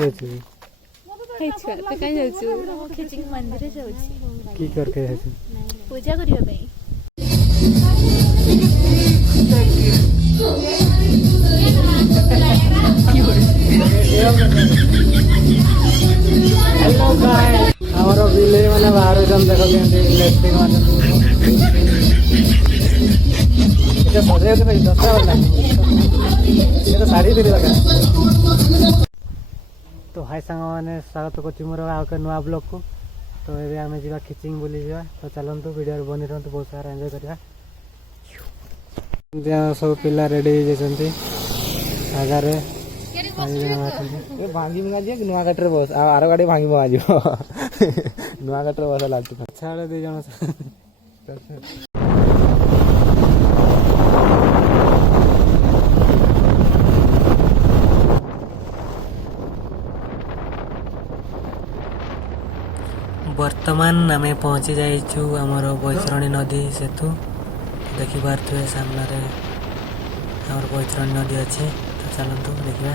जाइछु हे छुआ तो कहीं जाउछु खिचिंग मंदिर जाउछि की करके जाइछु पूजा करियो भाई हेलो गाइस हमरो विलेज माने बाहर जन देखो केंती इलेक्ट्रिक माने एटा सजे तो भाई 10 वाला ये तो साड़ी दे लगा तो हाय संग माने स्वागत करछि मोर आ के नवा ब्लॉग को तो एबे हमें जीवा खिचिंग बोली जीवा तो चलंतु वीडियो बनि रहंतु बहुत सारा एन्जॉय करिया जे सब पिला रेडी हो जंती आगारे ए भांगी मंगा जे नुआ कटर बस आरो गाड़ी भांगी मंगा जो नुआ कटर बस लागत छाड़े दे जण वर्तमान आम पहुँची जाइछु आमर बैतरणी नदी सेतु देखि पारे सामने आमर बैतरणी नदी अच्छे तो चलतु देखा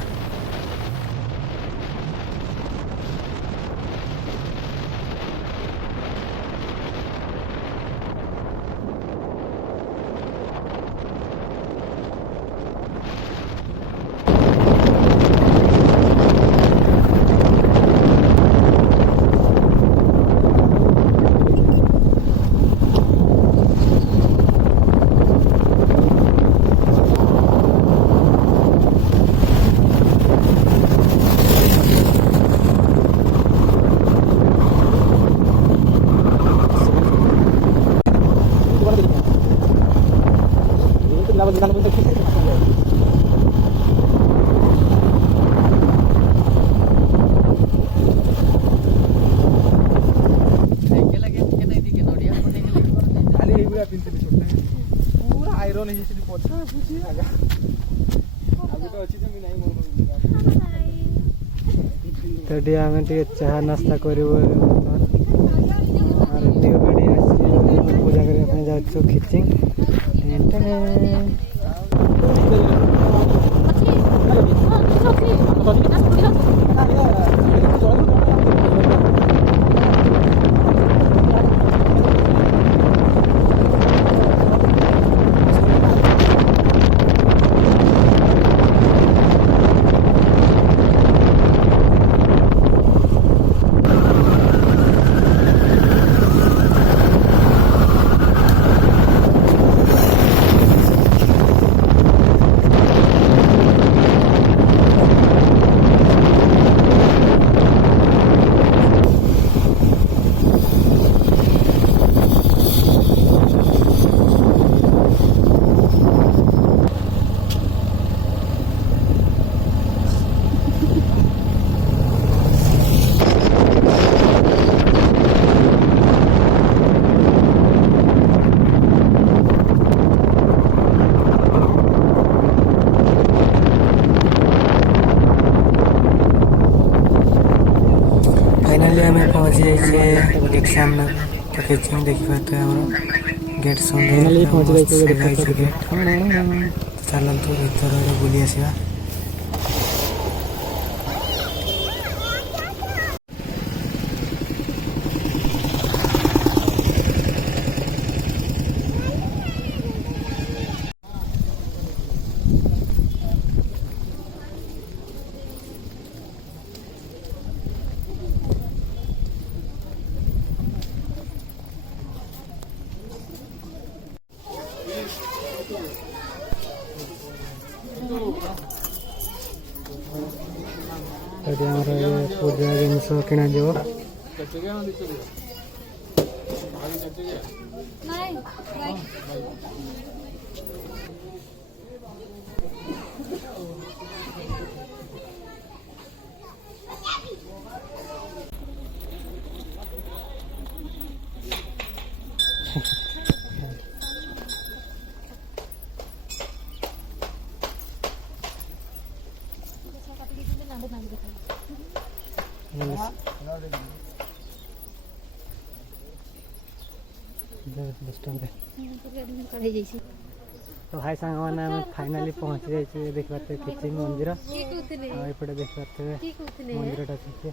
तो आम चाह नास्ता कर पूजा करने जाऊँ खिचिंग फाइनाली आम पहुँची जाइए गेट सामने तो खिचिंग देखी पाते गेट सन्धे पहुँची गेट चलतु भर बुली आसवा पूजा जिनस किणा तो भाई सांग मैंने आम फाइनाली पहुँची जाइए देख पारे खिचिंग मंदिर आउपटे देख पारे मंदिर अच्छे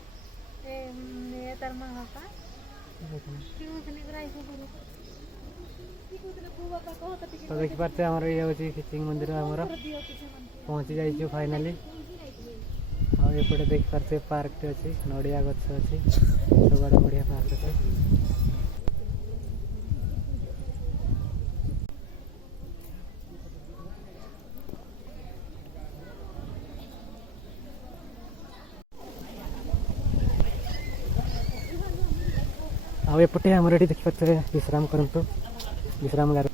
तो देख पारे आमर ये हूँ खिचिंग मंदिर आमर पहुँची जाइए फाइनाली आउपटे देख पारे पार्क टे अच्छी नड़िया गछ अच्छी सब आड़े बढ़िया पार्क अच्छे आउपटे आमर ये देखी पारे विश्राम करतु विश्राम गार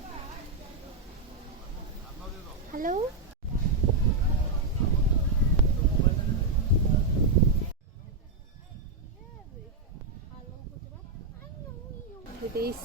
हेलो विदेश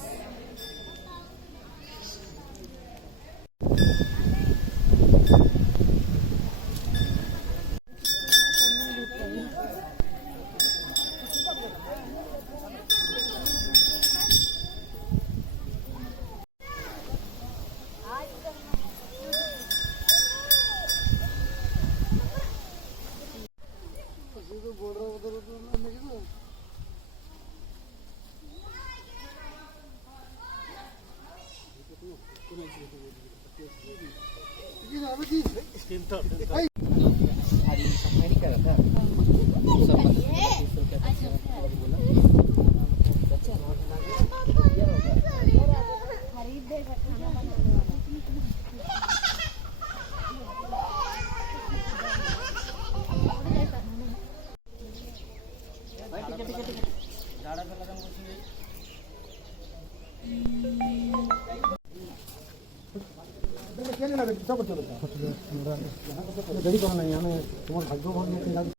रेडी करो नहीं हमें तुम्हारे भाग्य बहुत लगे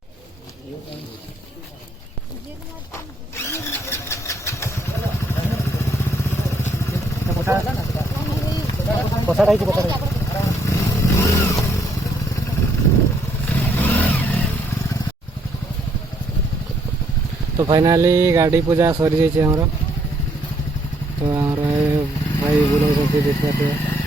तो फाइनाली गाड़ी पूजा सरी जाइए हमर तो आमर भाई बुलाऊँ देखते